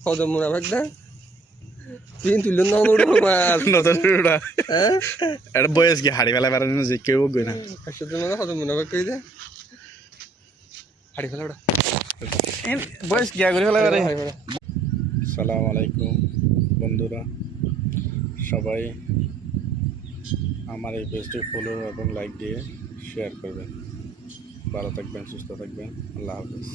কত মুনাফাক দা তিন তুলুন না উড়ো মাছ নতুন উড়া হ্যাঁ এটা বয়স কি হাড়ি ফেলা পারে না যে কেউ গই না একসাথে মানে কত মুনাফাক কই দে হাড়ি ফেলা ওটা বয়স কি করে ফেলা পারে হাড়ি ফেলা আসসালামু আলাইকুম বন্ধুরা সবাই আমার এই পেজটি ফলো এবং লাইক দিয়ে শেয়ার করবেন ভালো থাকবেন সুস্থ থাকবেন আল্লাহ হাফেজ